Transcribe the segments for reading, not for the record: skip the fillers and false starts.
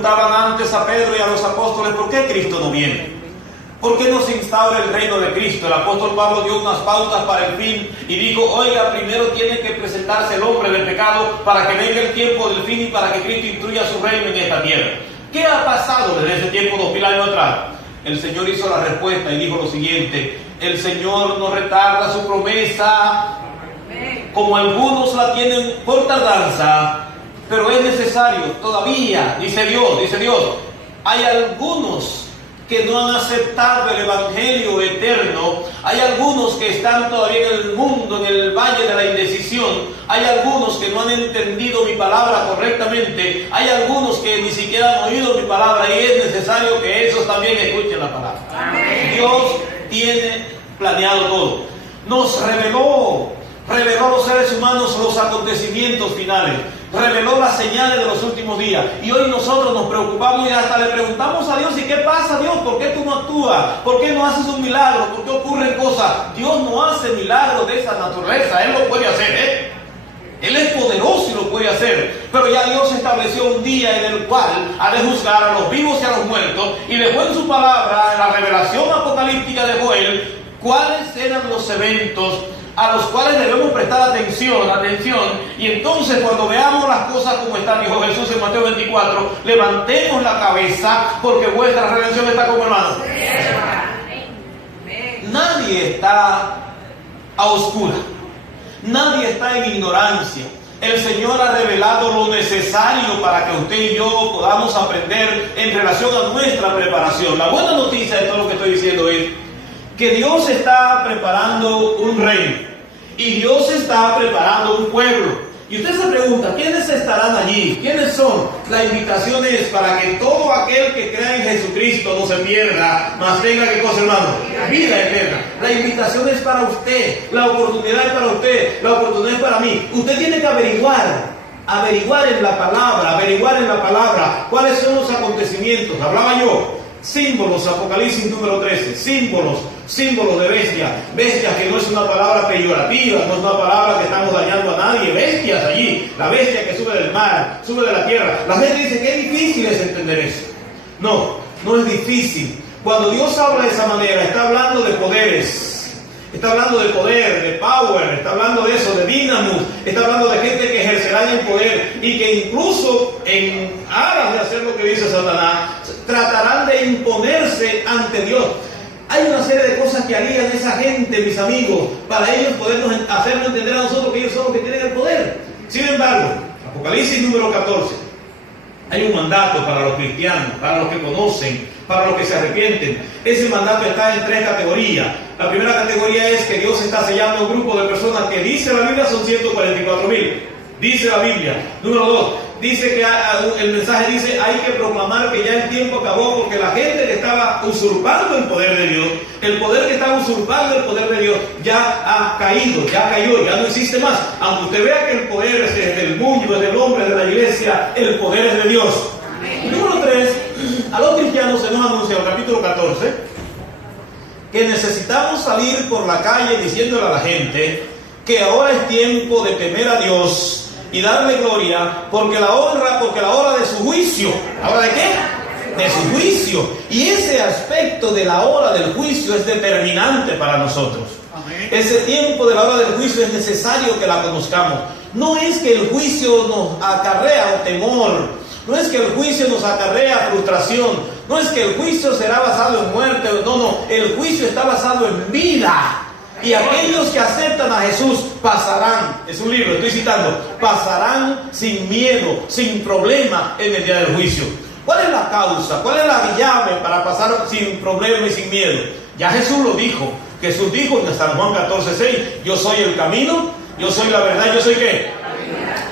preguntaban antes a Pedro y a los apóstoles, ¿por qué Cristo no viene? ¿Por qué no se instaura el reino de Cristo? El apóstol Pablo dio unas pautas para el fin y dijo, oiga, primero tiene que presentarse el hombre del pecado para que venga el tiempo del fin y para que Cristo instruya su reino en esta tierra. ¿Qué ha pasado desde ese tiempo, 2000 años atrás? El Señor hizo la respuesta y dijo lo siguiente: el Señor no retarda su promesa, como algunos la tienen por tardanza, pero es necesario todavía, dice Dios, hay algunos que no han aceptado el Evangelio eterno, hay algunos que están todavía en el mundo, en el valle de la indecisión, hay algunos que no han entendido mi palabra correctamente, hay algunos que ni siquiera han oído mi palabra y es necesario que esos también escuchen la palabra. Amén. Dios tiene planeado todo. Nos reveló a los seres humanos los acontecimientos finales, reveló las señales de los últimos días, y hoy nosotros nos preocupamos y hasta le preguntamos a Dios: ¿y qué pasa, Dios? ¿Por qué tú no actúas? ¿Por qué no haces un milagro? ¿Por qué ocurren cosas? Dios no hace milagros de esa naturaleza. Él lo puede hacer, Él es poderoso y lo puede hacer, pero ya Dios estableció un día en el cual ha de juzgar a los vivos y a los muertos, y dejó en su palabra, en la revelación apocalíptica de Joel, cuáles eran los eventos a los cuales debemos prestar atención, y entonces cuando veamos las cosas como están, dijo Jesús en Mateo 24, levantemos la cabeza, porque vuestra redención está como hermanos. Nadie está a oscuras, nadie está en ignorancia. El Señor ha revelado lo necesario para que usted y yo podamos aprender en relación a nuestra preparación. La buena noticia de todo lo que estoy diciendo es que Dios está preparando un reino y Dios está preparando un pueblo. Y usted se pregunta, ¿quiénes estarán allí? ¿Quiénes son? La invitación es para que todo aquel que crea en Jesucristo no se pierda, mas tenga, ¿qué cosa, hermano? Vida eterna. La invitación es para usted, la oportunidad es para usted, la oportunidad es para mí. Usted tiene que averiguar en la palabra cuáles son los acontecimientos. Hablaba yo, símbolos, Apocalipsis número 13, símbolos de bestias que no es una palabra peyorativa, no es una palabra que estamos dañando a nadie, bestias allí, la bestia que sube del mar, sube de la tierra. La gente dice que es difícil es entender eso. No es difícil. Cuando Dios habla de esa manera, está hablando de poderes, está hablando de poder, de power, está hablando de eso, de dinamus, está hablando de gente que ejercerá el poder y que incluso en aras de hacer lo que dice Satanás, tratarán de imponerse ante Dios. Hay una serie de cosas que harían esa gente, mis amigos, para ellos podernos hacernos entender a nosotros que ellos son los que tienen el poder. Sin embargo, Apocalipsis número 14, hay un mandato para los cristianos, para los que conocen, para los que se arrepienten. Ese mandato está en 3 categorías. La primera categoría es que Dios está sellando un grupo de personas que dice la Biblia son 144,000. Dice la Biblia. Número 2, dice que el mensaje dice: hay que proclamar que ya el tiempo acabó, porque la gente que estaba usurpando el poder de Dios, el poder que estaba usurpando el poder de Dios, ya ha caído, ya cayó, ya no existe más. Aunque usted vea que el poder es del mundo, es del hombre, de la iglesia, el poder es de Dios. Amén. Número 3, a los cristianos se nos anuncia en el capítulo 14 que necesitamos salir por la calle diciéndole a la gente que ahora es tiempo de temer a Dios y darle gloria, porque la hora de su juicio. ¿La hora de qué? De su juicio. Y ese aspecto de la hora del juicio es determinante para nosotros. Amén. Ese tiempo de la hora del juicio es necesario que la conozcamos. No es que el juicio nos acarrea temor, no es que el juicio nos acarrea frustración, no es que el juicio será basado en muerte, no, el juicio está basado en vida. Y aquellos que aceptan a Jesús pasarán, es un libro, estoy citando, pasarán sin miedo, sin problema en el día del juicio. ¿Cuál es la causa? ¿Cuál es la llave para pasar sin problema y sin miedo? Ya Jesús lo dijo. Jesús dijo en San Juan 14:6, yo soy el camino, yo soy la verdad, yo soy ¿qué?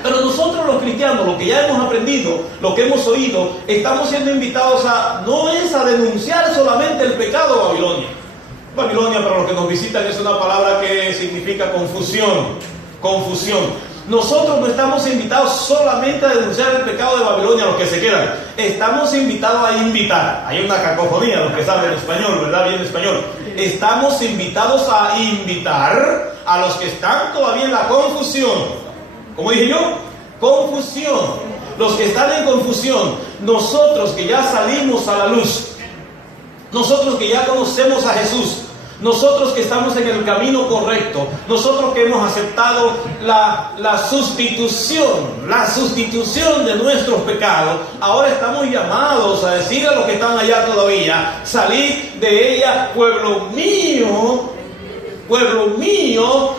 Pero nosotros los cristianos, lo que ya hemos aprendido, lo que hemos oído, estamos siendo invitados no es a denunciar solamente el pecado de Babilonia. Babilonia, para los que nos visitan, es una palabra que significa confusión. Nosotros no estamos invitados solamente a denunciar el pecado de Babilonia a los que se quedan. Estamos invitados a invitar. Hay una cacofonía, los que saben español, ¿verdad? Bien español. Estamos invitados a invitar a los que están todavía en la confusión. ¿Cómo dije yo? Confusión. los que están en confusión, nosotros que ya salimos a la luz, nosotros que ya conocemos a Jesús, nosotros que estamos en el camino correcto, nosotros que hemos aceptado la sustitución de nuestros pecados, ahora estamos llamados a decir a los que están allá todavía: salid de ella, pueblo mío,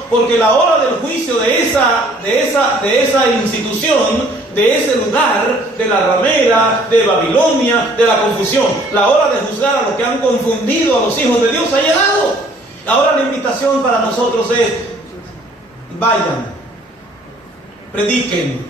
porque la hora del juicio de esa institución, de ese lugar, de la ramera, de Babilonia, de la confusión, la hora de juzgar a los que han confundido a los hijos de Dios ha llegado. Ahora la invitación para nosotros es: vayan, prediquen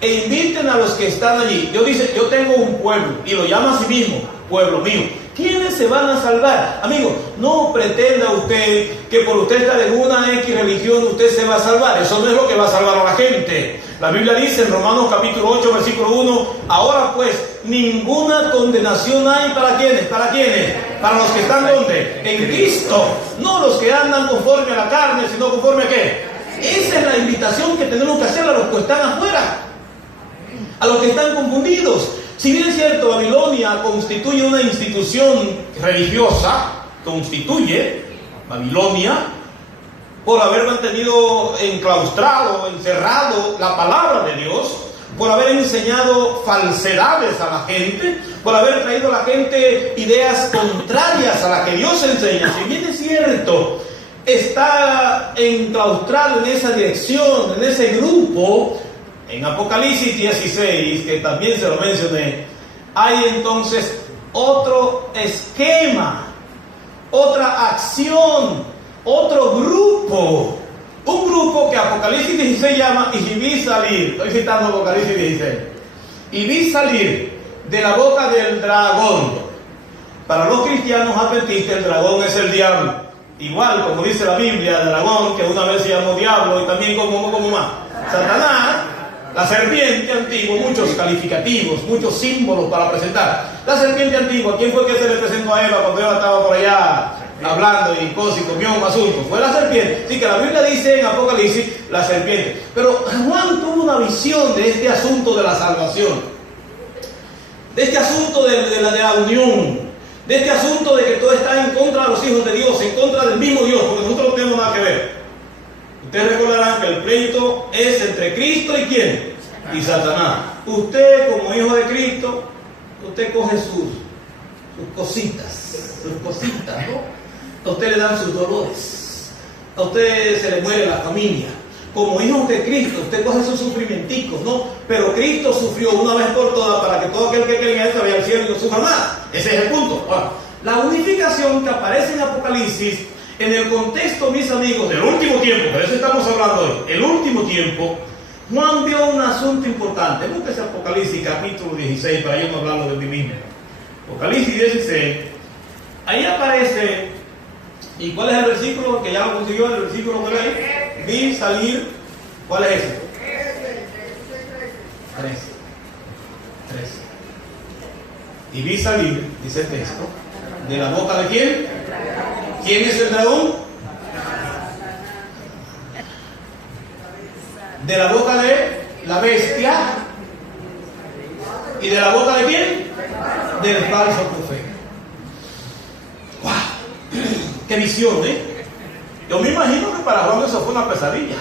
e inviten a los que están allí. Dios dice: yo tengo un pueblo, y lo llama a sí mismo pueblo mío. ¿Quiénes se van a salvar? Amigo, no pretenda usted que por usted estar en una X religión usted se va a salvar. Eso no es lo que va a salvar a la gente. La Biblia dice en Romanos capítulo 8, versículo 1: ahora pues, ninguna condenación hay ¿para quiénes? ¿Para quiénes? Para los que están ¿dónde? En Cristo. No los que andan conforme a la carne, sino conforme a ¿qué? Esa es la invitación que tenemos que hacer a los que están afuera, a los que están confundidos. Si bien es cierto, Babilonia constituye una institución religiosa, Babilonia, por haber mantenido enclaustrado, encerrado la palabra de Dios, por haber enseñado falsedades a la gente, por haber traído a la gente ideas contrarias a las que Dios enseña. Si bien es cierto, está enclaustrado en esa dirección, en ese grupo. En Apocalipsis 16, que también se lo mencioné, hay entonces otro esquema, otra acción, otro grupo. Un grupo que Apocalipsis 16 llama y vi salir. Estoy citando Apocalipsis 16. Y vi salir de la boca del dragón. Para los cristianos adventistas, el dragón es el diablo. Igual, como dice la Biblia, el dragón, que una vez se llamó diablo, y también como más, Satanás. La serpiente antigua, muchos calificativos, muchos símbolos para presentar. La serpiente antigua, ¿quién fue que se le presentó a Eva cuando Eva estaba por allá hablando y cosas y comió un asunto? Fue la serpiente. Así que la Biblia dice en Apocalipsis la serpiente. Pero Juan tuvo una visión de este asunto de la salvación, de este asunto de la unión, de este asunto de que todo está en contra de los hijos de Dios, en contra del mismo Dios, porque nosotros no tenemos nada que ver. Ustedes recordarán que el pleito es entre Cristo y ¿quién? Y Satanás. Usted, como hijo de Cristo, usted coge sus cositas, ¿no? A usted le dan sus dolores, a usted se le muere la familia. Como hijos de Cristo, usted coge sus sufrimienticos, ¿no? Pero Cristo sufrió una vez por todas para que todo aquel que cree en Él se vaya al cielo y no sufra más. Ese es el punto. Ahora, la unificación que aparece en Apocalipsis, en el contexto, mis amigos, del último tiempo, de eso estamos hablando hoy, el último tiempo, Juan vio un asunto importante. Búsquese Apocalipsis capítulo 16, para yo no hablarlo de mí mismo. Apocalipsis 16, ahí aparece, ¿y cuál es el versículo que ya lo consiguió? El versículo que leí, vi salir, ¿cuál es ese? 13. Y vi salir, dice el texto, ¿de la boca de quién? ¿Quién es el dragón? De la boca de la bestia. ¿Y de la boca de quién? Del falso profeta. ¡Wow! ¡Qué visión, Yo me imagino que para Juan eso fue una pesadilla.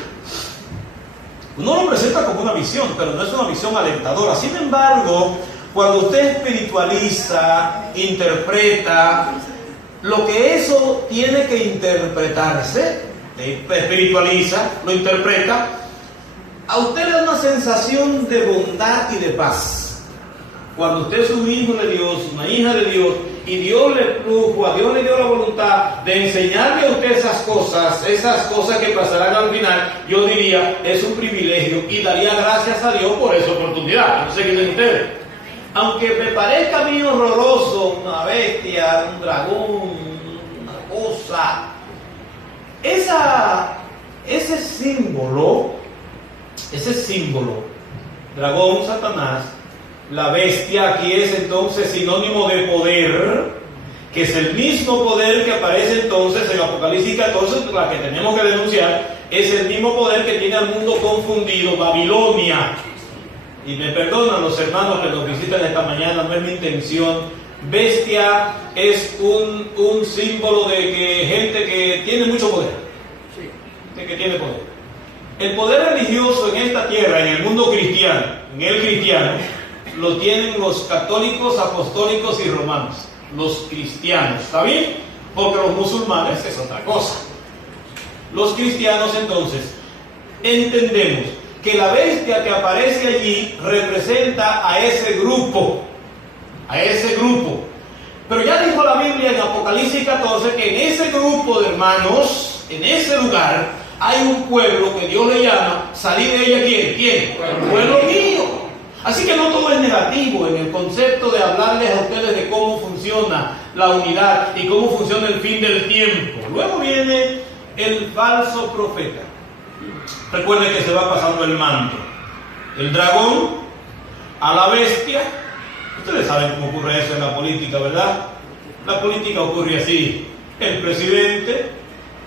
Uno lo presenta como una visión, pero no es una visión alentadora. Sin embargo, cuando usted espiritualiza, interpreta, lo que eso tiene que interpretarse, espiritualiza, lo interpreta, a usted le da una sensación de bondad y de paz. Cuando usted es un hijo de Dios, una hija de Dios, y Dios le plujo, a Dios le dio la voluntad de enseñarle a usted esas cosas que pasarán al final, yo diría, es un privilegio y daría gracias a Dios por esa oportunidad. No sé qué dicen ustedes. Aunque me parezca a mí horroroso, una bestia, un dragón, una cosa, ese símbolo, dragón, Satanás, la bestia aquí es entonces sinónimo de poder, que es el mismo poder que aparece entonces en Apocalipsis 14, la que tenemos que denunciar, es el mismo poder que tiene al mundo confundido, Babilonia. y me perdonan los hermanos que nos visitan esta mañana, no es mi intención. Bestia es un símbolo de que gente que tiene mucho poder, gente que tiene poder. El poder religioso en esta tierra, en el mundo cristiano, en el cristiano, lo tienen los católicos, apostólicos y romanos, los cristianos, ¿está bien? Porque los musulmanes es otra cosa. Los cristianos entonces entendemos que la bestia que aparece allí representa a ese grupo, pero ya dijo la Biblia en Apocalipsis 14 que en ese grupo de hermanos, en ese lugar, hay un pueblo que Dios le llama, salir de ella, ¿quién? Pueblo mío. Así que no todo es negativo en el concepto de hablarles a ustedes de cómo funciona la unidad y cómo funciona el fin del tiempo. Luego viene el falso profeta. Recuerden que se va pasando el manto. El dragón a la bestia. Ustedes saben cómo ocurre eso en la política, ¿verdad? La política ocurre así. El presidente,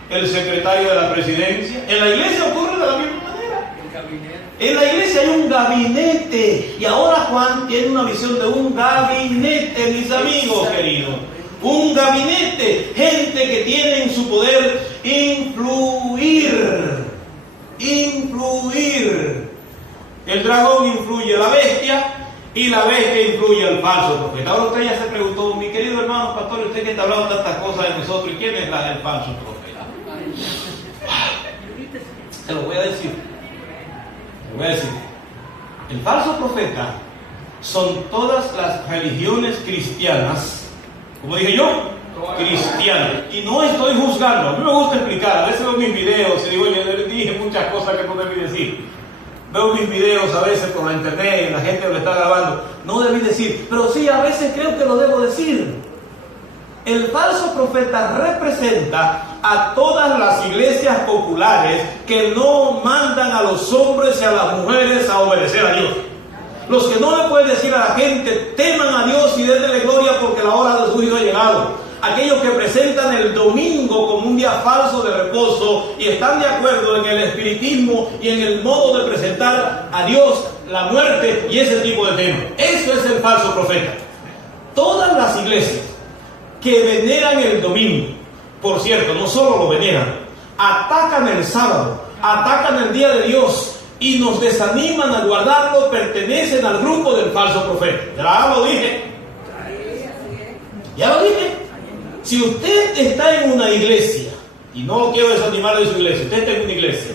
el secretario de la presidencia. En la iglesia ocurre de la misma manera. En la iglesia hay un gabinete. Y ahora Juan tiene una visión de un gabinete, mis amigos queridos. Un gabinete. Gente que tiene en su poder influir. El dragón influye a la bestia y la bestia influye al falso profeta. Ahora usted ya se preguntó, mi querido hermano pastor, usted que está hablando tantas cosas de nosotros, ¿y quién es el falso profeta? Se lo voy a decir. El falso profeta son todas las religiones cristianas, como dije yo, cristianas. Y no estoy juzgando, a mí me gusta explicar. A veces veo mis videos y digo, oye, le dije muchas cosas que no debí decir. Veo mis videos a veces por la internet y la gente lo está grabando. No debí decir, pero sí, a veces creo que lo debo decir. El falso profeta representa a todas las iglesias populares que no mandan a los hombres y a las mujeres a obedecer a Dios. Los que no le pueden decir a la gente, teman a Dios y denle gloria porque la hora de su juicio ha llegado. Aquellos que presentan el domingo como un día falso de reposo y están de acuerdo en el espiritismo y en el modo de presentar a Dios, la muerte y ese tipo de temas. Eso es el falso profeta. Todas las iglesias que veneran el domingo, por cierto, no solo lo veneran, atacan el sábado, atacan el día de Dios y nos desaniman a guardarlo, pertenecen al grupo del falso profeta. Ya lo dije. Si usted está en una iglesia, y no lo quiero desanimar de su iglesia, usted está en una iglesia,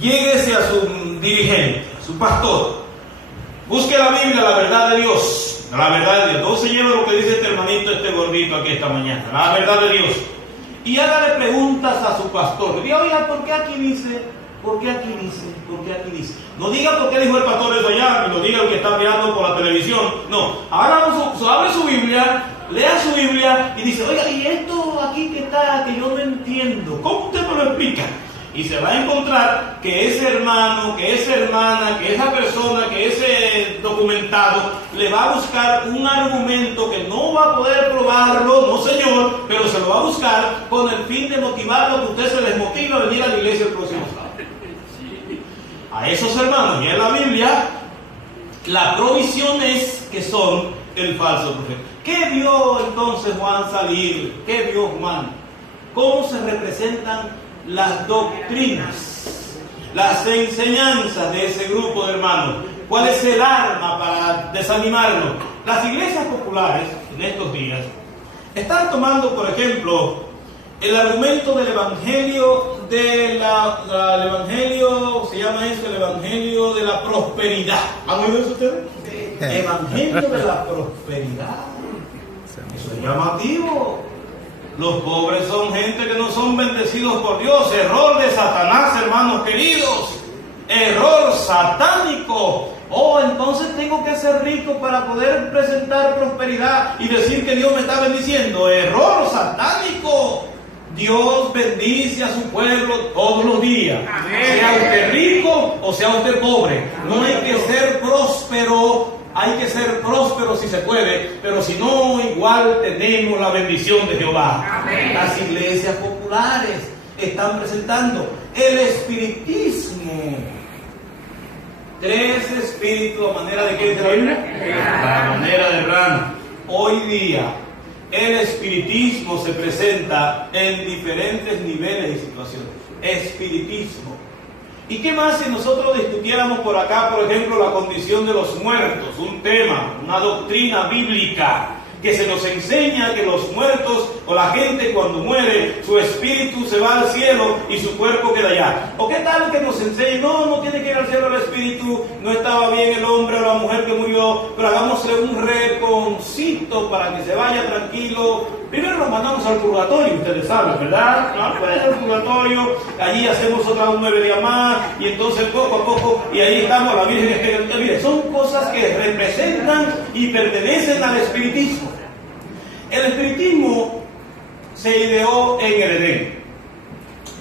lléguese a su dirigente, a su pastor, busque la Biblia, la verdad de Dios, no se lleve lo que dice este hermanito, este gordito aquí esta mañana, la verdad de Dios, y hágale preguntas a su pastor. Diga, oiga, ¿por qué aquí dice? ¿Por qué aquí dice? No diga por qué dijo el pastor eso allá, ni lo diga el que está mirando por la televisión. No, ahora abre su Biblia, lea su Biblia y dice, oiga, y esto aquí que está, que yo no entiendo, ¿cómo usted me lo explica? Y se va a encontrar que ese hermano, que esa hermana, que esa persona, que ese documentado le va a buscar un argumento que no va a poder probarlo, no señor, pero se lo va a buscar con el fin de motivarlo, que usted se desmotive a venir a la iglesia el próximo sábado. A esos hermanos, y en la Biblia, la provisión es que son el falso profeta. ¿Qué vio entonces Juan salir? ¿Qué vio Juan? ¿Cómo se representan las doctrinas, las enseñanzas de ese grupo de hermanos? ¿Cuál es el arma para desanimarnos? Las iglesias populares en estos días están tomando, por ejemplo, el argumento del evangelio el evangelio, se llama eso, el evangelio de la prosperidad. ¿Han oído eso ustedes? Sí. Evangelio de la prosperidad. Eso es llamativo. Los pobres son gente que no son bendecidos por Dios. Error de Satanás, hermanos queridos. Error satánico. Oh, entonces tengo que ser rico para poder presentar prosperidad y decir que Dios me está bendiciendo. Error satánico. Dios bendice a su pueblo todos los días. Amén. Sea usted rico o sea usted pobre. No hay que ser próspero. Hay que ser próspero si se puede, pero si no, igual tenemos la bendición de Jehová. Amén. Las iglesias populares están presentando el espiritismo. Tres espíritus a manera de qué dice la Biblia? A manera de rana. Hoy día el espiritismo se presenta en diferentes niveles y situaciones. Espiritismo. ¿Y qué más si nosotros discutiéramos por acá, por ejemplo, la condición de los muertos? Un tema, una doctrina bíblica que se nos enseña que los muertos o la gente cuando muere, su espíritu se va al cielo y su cuerpo queda allá. ¿O qué tal que nos enseñe? No tiene que ir al cielo el espíritu, no estaba bien el hombre o la mujer que murió, pero hagámosle un reconcito para que se vaya tranquilo. Primero lo mandamos al purgatorio, ustedes saben, ¿verdad? No, pues al purgatorio, allí hacemos otra 9 días más, y entonces poco a poco, y ahí estamos, la Virgen Espíritu. Mire, son cosas que representan y pertenecen al espiritismo. El espiritismo se ideó en el Edén.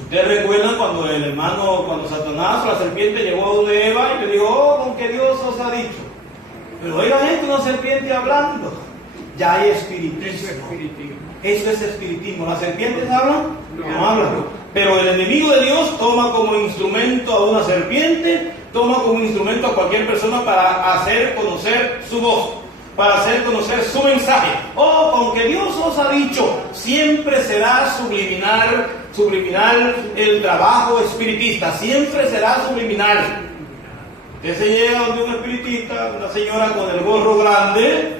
Ustedes recuerdan cuando Satanás o la serpiente llegó a donde Eva y le dijo, con que Dios os ha dicho. Pero oigan esto, una serpiente hablando. Ya hay espiritismo. Eso es espiritismo. ¿Las serpientes hablan? No hablan. Pero el enemigo de Dios toma como instrumento a una serpiente, toma como instrumento a cualquier persona para hacer conocer su voz, para hacer conocer su mensaje. Con que Dios os ha dicho, siempre será subliminal el trabajo espiritista, siempre será subliminal. Usted se llega donde un espiritista, una señora con el gorro grande,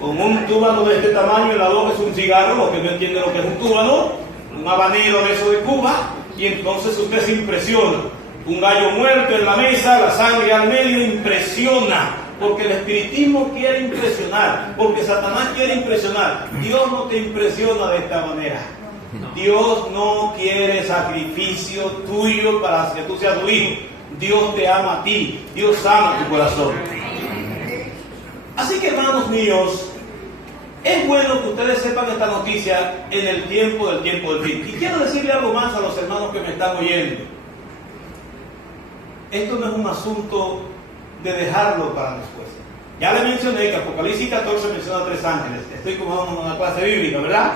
con un túbano de este tamaño, en la boca es un cigarro, los que no entienden lo que es un túbano, un habanero de eso de Cuba, y entonces usted se impresiona. Un gallo muerto en la mesa, la sangre al medio, impresiona. Porque el espiritismo quiere impresionar, porque Satanás quiere impresionar. Dios no te impresiona de esta manera. Dios no quiere sacrificio tuyo para que tú seas su hijo. Dios te ama a ti, Dios ama tu corazón. Así que, hermanos míos, es bueno que ustedes sepan esta noticia en el tiempo del fin. Y quiero decirle algo más a los hermanos que me están oyendo. Esto no es un asunto de dejarlo para después. Ya le mencioné que Apocalipsis 14 menciona 3 ángeles. Estoy como en una clase bíblica, ¿verdad?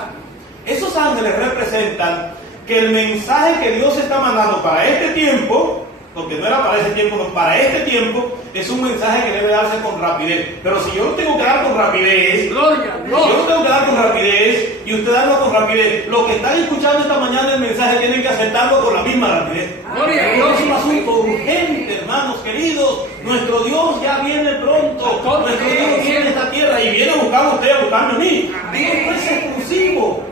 Esos ángeles representan que el mensaje que Dios está mandando para este tiempo, porque no era para ese tiempo, no, para este tiempo, es un mensaje que debe darse con rapidez. Pero si yo lo tengo que dar con rapidez, si yo lo tengo que dar con rapidez y usted darlo con rapidez, los que están escuchando esta mañana el mensaje tienen que aceptarlo con la misma rapidez. Es un asunto urgente, hermanos queridos. Nuestro Dios ya viene pronto. Nuestro Dios viene a esta tierra y viene a buscar a usted, a buscarme a mí. Dios no es exclusivo.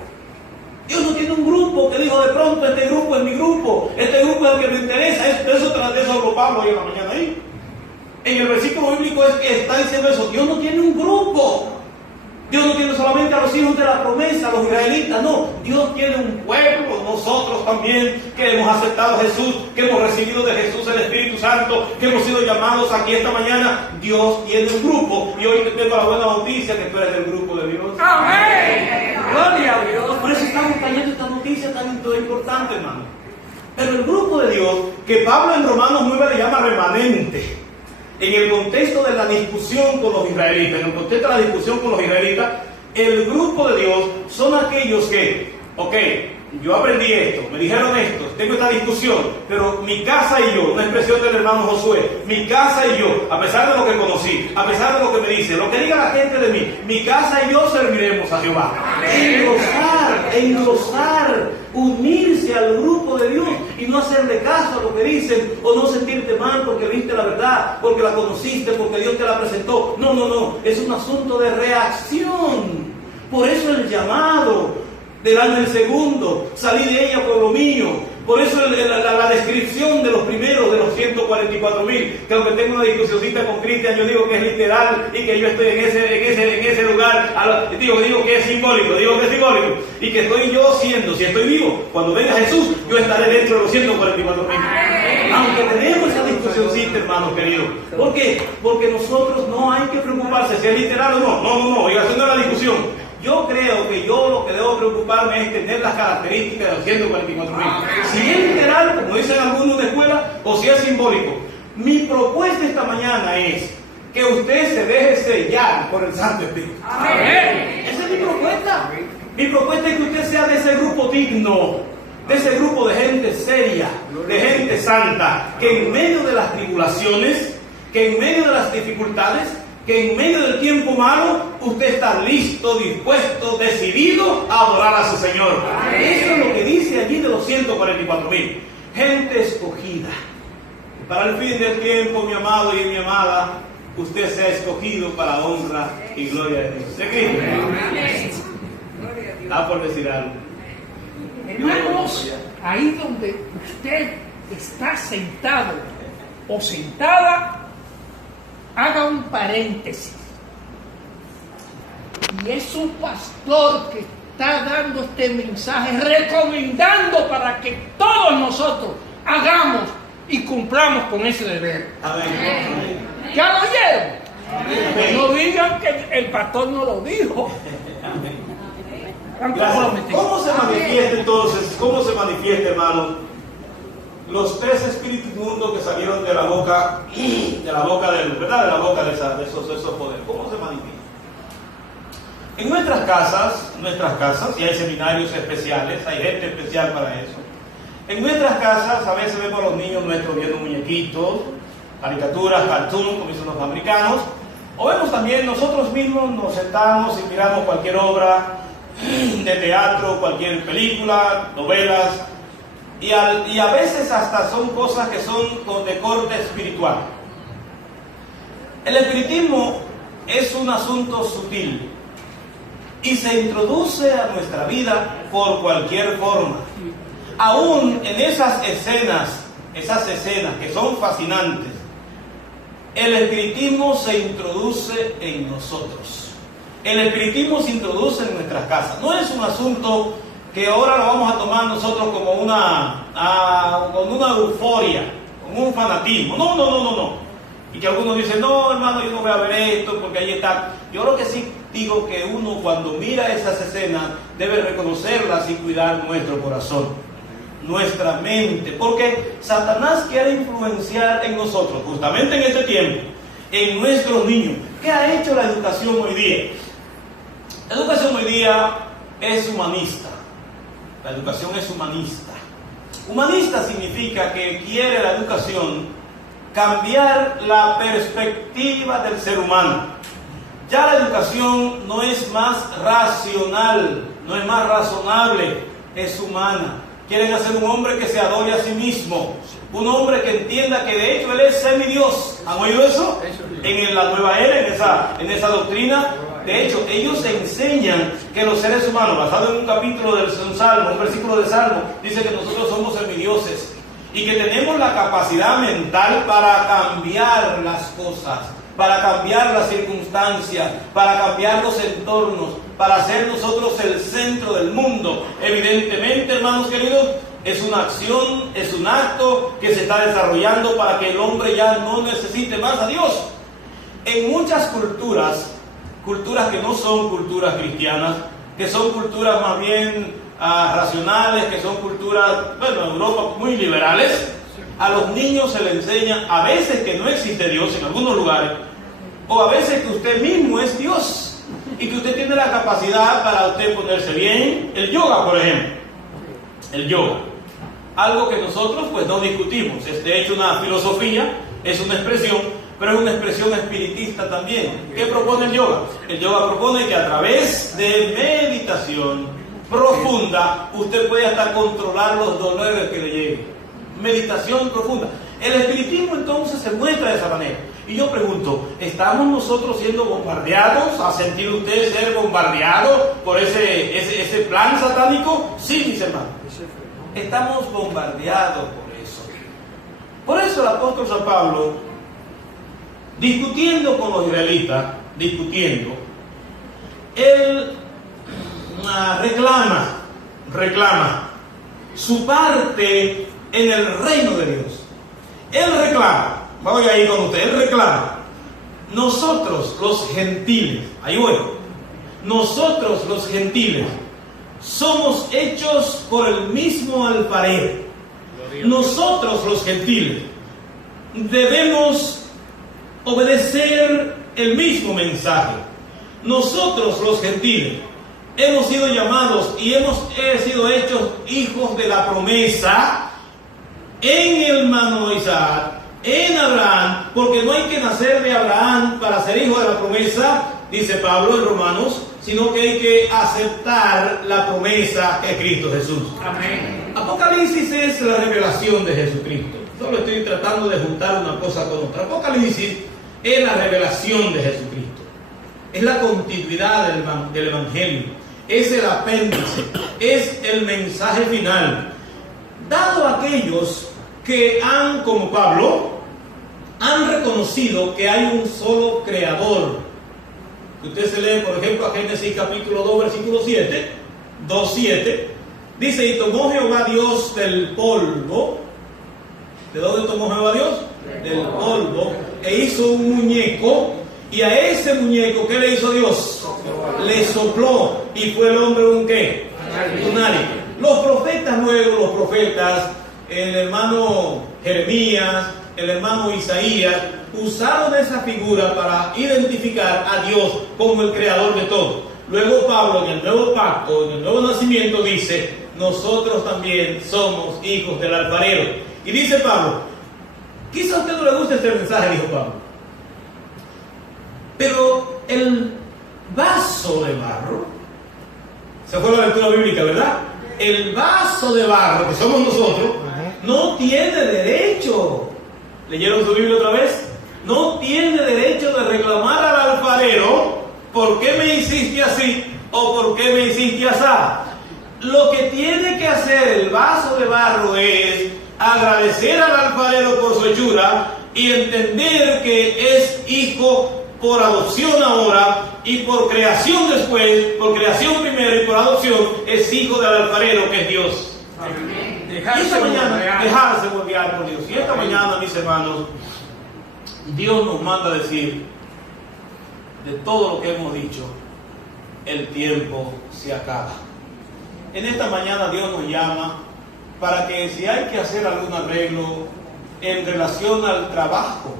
Dios no tiene un grupo que dijo de pronto, este grupo es mi grupo, este grupo es el que me interesa. Eso tras de eso habló Pablo hoy en la mañana ahí. En el versículo bíblico es que está diciendo eso. Dios no tiene un grupo. Dios no tiene solamente a los hijos de la promesa, a los israelitas, no. Dios tiene un pueblo, nosotros también, que hemos aceptado a Jesús, que hemos recibido de Jesús el Espíritu Santo, que hemos sido llamados aquí esta mañana. Dios tiene un grupo. Y hoy te tengo la buena noticia que tú eres del grupo de Dios. ¡Amén! ¡Gloria a Dios! Por eso estamos trayendo esta noticia tan importante, hermano. Pero el grupo de Dios, que Pablo en Romanos 9 le llama remanente, en el contexto de la discusión con los israelitas, el grupo de Dios son aquellos que, yo aprendí esto, me dijeron esto, tengo esta discusión, pero mi casa y yo, una expresión del hermano Josué, mi casa y yo, a pesar de lo que conocí, a pesar de lo que me dice, lo que diga la gente de mí, mi casa y yo serviremos a Jehová. Engrosar, unirse al grupo de Dios y no hacerle caso a lo que dicen, o no sentirte mal porque viste la verdad, porque la conociste, porque Dios te la presentó. No, es un asunto de reacción. Por eso el llamado del año segundo, salí de ella, pueblo mío. Por eso la descripción de los primeros, de los 144,000, que aunque tengo una discusioncita con Cristian, yo digo que es literal y que yo estoy en ese lugar, digo que es simbólico, y que estoy yo siendo, si estoy vivo, cuando venga Jesús, yo estaré dentro de los 144,000. Aunque tenemos esa discusioncita, hermanos queridos. ¿Por qué? Porque nosotros no hay que preocuparse si es literal o no, oiga, haciendo la discusión. Yo creo que lo que debo preocuparme es tener las características de los 144,000. Si es literal, como dicen algunos de escuela, o si es simbólico. Mi propuesta esta mañana es que usted se deje sellar por el Santo Espíritu. Amén. Esa es mi propuesta. Mi propuesta es que usted sea de ese grupo digno, de ese grupo de gente seria, de gente santa, que en medio de las tribulaciones, que en medio de las dificultades, que en medio del tiempo malo, usted está listo, dispuesto, decidido a adorar a su Señor. Eso es lo que dice allí de los 144,000. Gente escogida. Para el fin del tiempo, mi amado y mi amada, usted se ha escogido para honra y gloria de Dios. ¿De Cristo? Está por decir algo. Hermanos, ahí donde usted está sentado o sentada, haga un paréntesis. Y es un pastor que está dando este mensaje, recomendando para que todos nosotros hagamos y cumplamos con ese deber. Amén. ¿Ya lo oyeron? Que no digan que el pastor no lo dijo. ¿Cómo se manifiesta entonces? ¿Cómo se manifiesta, hermano? Los tres espíritus inmundos que salieron de la boca del, ¿verdad? De la boca de esos poderes. ¿Cómo se manifiesta? En nuestras casas, y hay seminarios especiales, hay gente especial para eso. En nuestras casas a veces vemos a los niños nuestros viendo muñequitos, caricaturas, cartoon, como dicen los americanos, o vemos también nosotros mismos nos sentamos y miramos cualquier obra de teatro, cualquier película, novelas, y a veces hasta son cosas que son de corte espiritual. El espiritismo es un asunto sutil y se introduce a nuestra vida por cualquier forma. Aún en esas escenas que son fascinantes, el espiritismo se introduce en nosotros. El espiritismo se introduce en nuestras casas. No es un asunto que ahora lo vamos a tomar nosotros como con una euforia, como un fanatismo. No. Y que algunos dicen, no, hermano, yo no voy a ver esto porque ahí está. Yo lo que sí digo que uno cuando mira esas escenas debe reconocerlas y cuidar nuestro corazón, nuestra mente, porque Satanás quiere influenciar en nosotros, justamente en este tiempo, en nuestros niños. ¿Qué ha hecho la educación hoy día? La educación hoy día es humanista. La educación es humanista. Humanista significa que quiere la educación cambiar la perspectiva del ser humano. Ya la educación no es más racional, no es más razonable, es humana. Quieren hacer un hombre que se adore a sí mismo, un hombre que entienda que de hecho él es semidios. ¿Han oído eso? En la nueva era, en esa doctrina. De hecho, ellos enseñan que los seres humanos, basado en un capítulo del Salmo, un versículo del Salmo, dice que nosotros somos semidioses y que tenemos la capacidad mental para cambiar las cosas, para cambiar las circunstancias, para cambiar los entornos, para ser nosotros el centro del mundo. Evidentemente, hermanos queridos, es una acción, es un acto que se está desarrollando para que el hombre ya no necesite más a Dios. En muchas culturas que no son culturas cristianas, que son culturas más bien racionales, que son culturas, bueno, en Europa muy liberales, a los niños se les enseña a veces que no existe Dios en algunos lugares, o a veces que usted mismo es Dios y que usted tiene la capacidad para usted ponerse bien. El yoga, por ejemplo, el yoga, algo que nosotros pues no discutimos, es de hecho una filosofía, es una expresión, pero es una expresión espiritista también. ¿Qué propone el yoga? El yoga propone que a través de meditación profunda usted puede hasta controlar los dolores que le lleguen. Meditación profunda. El espiritismo entonces se muestra de esa manera. Y yo pregunto, ¿estamos nosotros siendo bombardeados? ¿Ha sentido usted ser bombardeado por ese plan satánico? Sí, mis hermanos. Estamos bombardeados por eso. Por eso el apóstol San Pablo, discutiendo con los israelitas, él reclama su parte en el reino de Dios. Él reclama, voy a ir con usted, él reclama, nosotros los gentiles, ahí voy, nosotros los gentiles somos hechos por el mismo alfarero. Nosotros los gentiles debemos obedecer el mismo mensaje. Nosotros los gentiles hemos sido llamados y hemos sido hechos hijos de la promesa en el mano de Isaac en Abraham, porque no hay que nacer de Abraham para ser hijo de la promesa, dice Pablo en Romanos, sino que hay que aceptar la promesa que es Cristo Jesús. Amén. Apocalipsis es la revelación de Jesucristo. Solo estoy tratando de juntar una cosa con otra. Apocalipsis es la revelación de Jesucristo. Es la continuidad del Evangelio. Es el apéndice. Es el mensaje final. Dado a aquellos que han, como Pablo, han reconocido que hay un solo creador. Usted se lee, por ejemplo, a Génesis capítulo 2, versículo 7, 2:7, dice, y tomó Jehová Dios del polvo. ¿De dónde tomó Jehová Dios? Del polvo. E hizo un muñeco, y a ese muñeco, ¿qué le hizo Dios? Le sopló, y fue el hombre un ¿qué? Un árbol. Los profetas luego, el hermano Jeremías, el hermano Isaías, usaron esa figura para identificar a Dios como el creador de todo. Luego Pablo en el nuevo pacto, en el nuevo nacimiento dice, nosotros también somos hijos del alfarero. Y dice Pablo, quizá a usted no le guste este mensaje, dijo Pablo, pero el vaso de barro, esa fue la lectura bíblica, ¿verdad? El vaso de barro, que somos nosotros, no tiene derecho. ¿Leyeron su Biblia otra vez? No tiene derecho de reclamar al alfarero, ¿por qué me hiciste así? ¿O por qué me hiciste así? Lo que tiene que hacer el vaso de barro es agradecer al alfarero por su hechura y entender que es hijo por adopción ahora y por creación después, por creación primero y por adopción es hijo del alfarero que es Dios. Amén. Y esta mañana, dejarse moldear por Dios. Y esta mañana, mis hermanos, Dios nos manda a decir, de todo lo que hemos dicho, el tiempo se acaba. En esta mañana Dios nos llama para que si hay que hacer algún arreglo en relación al trabajo,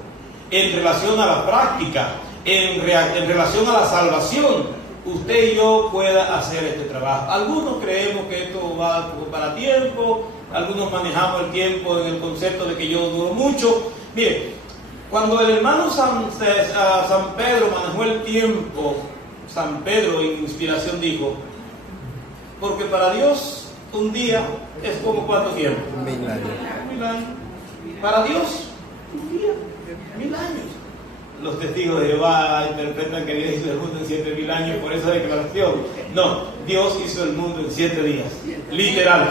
en relación a la práctica, en relación a la salvación, usted y yo pueda hacer este trabajo. Algunos creemos que esto va para tiempo, algunos manejamos el tiempo en el concepto de que yo duro mucho. Mire, cuando el hermano San Pedro manejó el tiempo, San Pedro en inspiración dijo, porque para Dios un día es como ¿cuánto tiempo? 1000 años. 1000 años. Para Dios un día, 1000 años. Los testigos de Jehová interpretan que Dios hizo el mundo en 7000 años por esa declaración. No, Dios hizo el mundo en 7 días. Literal.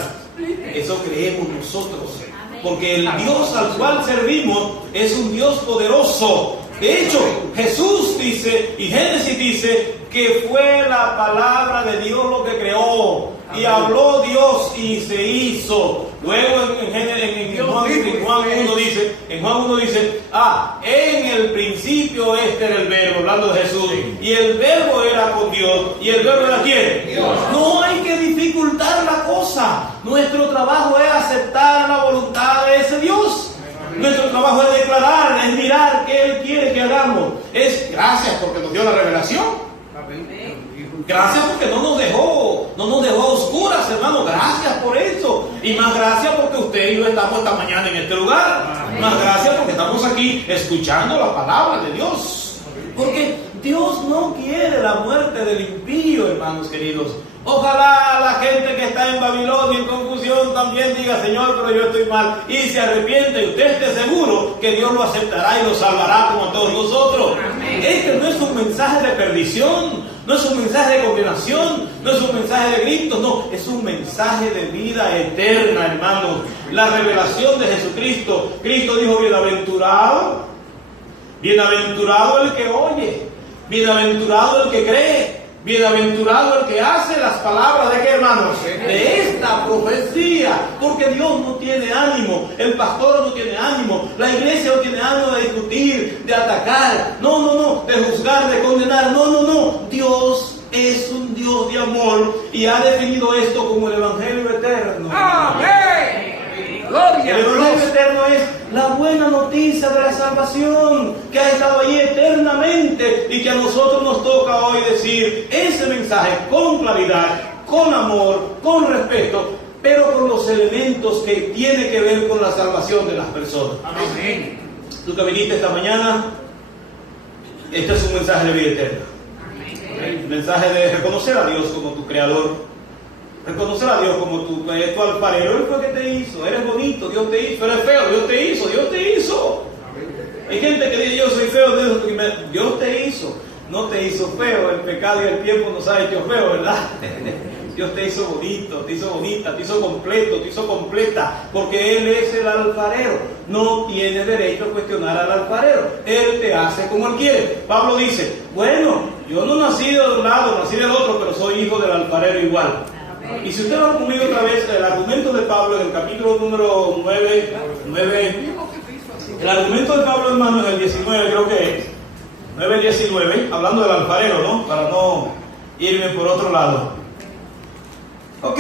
Eso creemos nosotros. Porque el Dios al cual servimos es un Dios poderoso. De hecho, Jesús dice, y Génesis dice, que fue la palabra de Dios lo que creó. Y habló Dios y se hizo. Luego en Juan 1 dice, en el principio este era el verbo, hablando de Jesús, y el verbo era con Dios, y el verbo era ¿quién? Dios. No hay que dificultar la cosa. Nuestro trabajo es aceptar la voluntad de ese Dios. Nuestro trabajo es declarar, es mirar qué Él quiere que hagamos. Es gracias porque nos dio la revelación. Gracias porque no nos dejó a oscuras, hermano. Gracias por eso. Y más gracias porque usted y yo estamos esta mañana en este lugar. Más gracias porque estamos aquí escuchando la palabra de Dios. Porque Dios no quiere la muerte del impío, hermanos queridos. Ojalá la gente que está en Babilonia en confusión también diga, Señor, pero yo estoy mal, y se arrepiente, y usted esté seguro que Dios lo aceptará y lo salvará como a todos nosotros. Amén. Este no es un mensaje de perdición, no es un mensaje de condenación, no es un mensaje de gritos, no, es un mensaje de vida eterna, hermanos. La revelación de Jesucristo. Cristo dijo, bienaventurado el que oye, bienaventurado el que cree, bienaventurado el que hace las palabras de qué, hermanos, de esta profecía, porque Dios no tiene ánimo, el pastor no tiene ánimo, la iglesia no tiene ánimo de discutir, de atacar, no, de juzgar, de condenar, no, Dios es un Dios de amor y ha definido esto como el Evangelio eterno. ¡Amén! Gloria El Evangelio eterno es la buena noticia de la salvación que ha estado ahí eternamente y que a nosotros nos toca hoy decir ese mensaje con claridad, con amor, con respeto, pero con los elementos que tiene que ver con la salvación de las personas. Amén. Tú que viniste esta mañana, este es un mensaje de vida eterna. Un mensaje de reconocer a Dios como tu creador, reconocer a Dios como tu alfarero. Él fue que te hizo. Eres bonito, Dios te hizo. Eres feo, Dios te hizo. Dios te hizo. Hay gente que dice yo soy feo, Dios te hizo. No te hizo feo, el pecado y el tiempo nos ha hecho feo, ¿verdad? Dios te hizo bonito, te hizo bonita, te hizo completo, te hizo completa, porque Él es el alfarero. No tienes derecho a cuestionar al alfarero. Él te hace como Él quiere. Pablo dice, bueno, yo no nací de un lado, nací del otro, pero soy hijo del alfarero igual. Y si usted va conmigo otra vez, el argumento de Pablo en el capítulo número 9, el argumento de Pablo, hermano, en el 19 creo que es, 9:19, hablando del alfarero, ¿no? Para no irme por otro lado. Ok,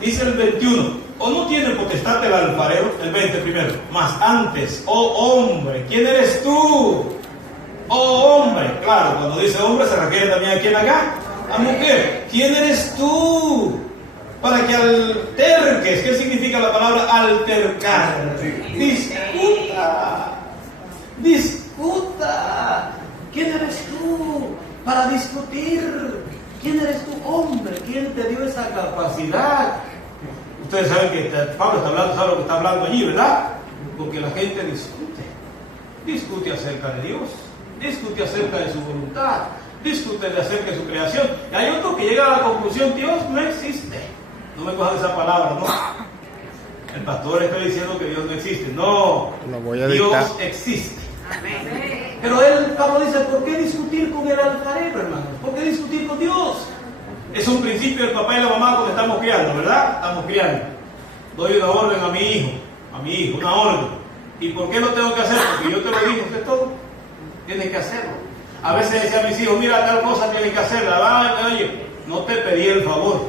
dice el 21, ¿o no tiene potestad el alfarero? El 20 primero, más antes, oh hombre, ¿quién eres tú? Oh hombre, claro, cuando dice hombre se refiere también a quién acá, a mujer. ¿Quién eres tú? Para que alterques. ¿Qué significa la palabra altercar? Discuta. ¿Quién eres tú para discutir? ¿Quién eres tú, hombre? ¿Quién te dio esa capacidad? Ustedes saben que Pablo está hablando, sabe lo que está hablando allí, ¿verdad? Porque la gente discute acerca de Dios, discute acerca de su voluntad, discute acerca de su creación. Y hay otro que llega a la conclusión, Dios no existe. No me cojan esa palabra, ¿no? El pastor está diciendo que Dios no existe. No, Dios existe. Pero Pablo dice, ¿por qué discutir con el alfarero, hermanos? ¿Por qué discutir con Dios? Es un principio del papá y la mamá cuando estamos criando, ¿verdad? Estamos criando. Doy una orden a mi hijo, una orden. ¿Y por qué lo tengo que hacer? Porque yo te lo digo, usted todo. Tienes que hacerlo. A veces decía a mis hijos, mira, tal cosa tienes que hacerla. Oye, no te pedí el favor.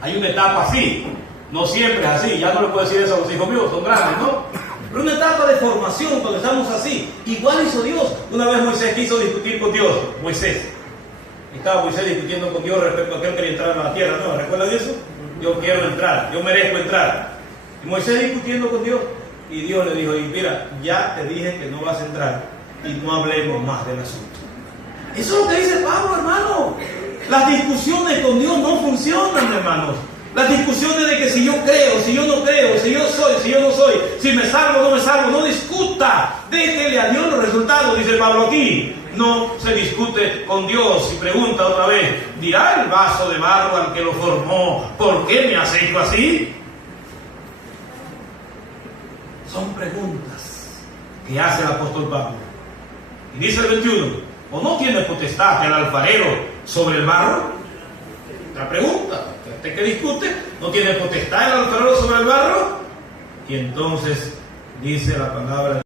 Hay una etapa así. No siempre es así. Ya no le puedo decir eso a los hijos míos, son grandes, ¿no? Pero una etapa de formación cuando estamos así. Igual hizo Dios. Una vez Moisés quiso discutir con Dios. Estaba Moisés discutiendo con Dios respecto a que él quería entrar a la tierra. ¿No? ¿Recuerdan eso? Yo quiero entrar, yo merezco entrar. Y Moisés discutiendo con Dios. Y Dios le dijo, y mira, ya te dije que no vas a entrar. Y no hablemos más del asunto. Eso es lo que dice Pablo, hermano. Las discusiones con Dios no funcionan, hermanos. Las discusiones de que si yo creo, si yo no creo, si yo soy, si yo no soy, si me salvo o no me salvo, no discuta. Déjele a Dios los resultados, dice Pablo aquí. No se discute con Dios y pregunta otra vez, ¿dirá el vaso de barro al que lo formó, ¿por qué me has hecho así? Son preguntas que hace el apóstol Pablo. Y dice el 21, ¿o no tiene potestad el alfarero sobre el barro? Otra pregunta. Usted que discute, ¿no tiene potestad el alfarero sobre el barro? Y entonces dice la palabra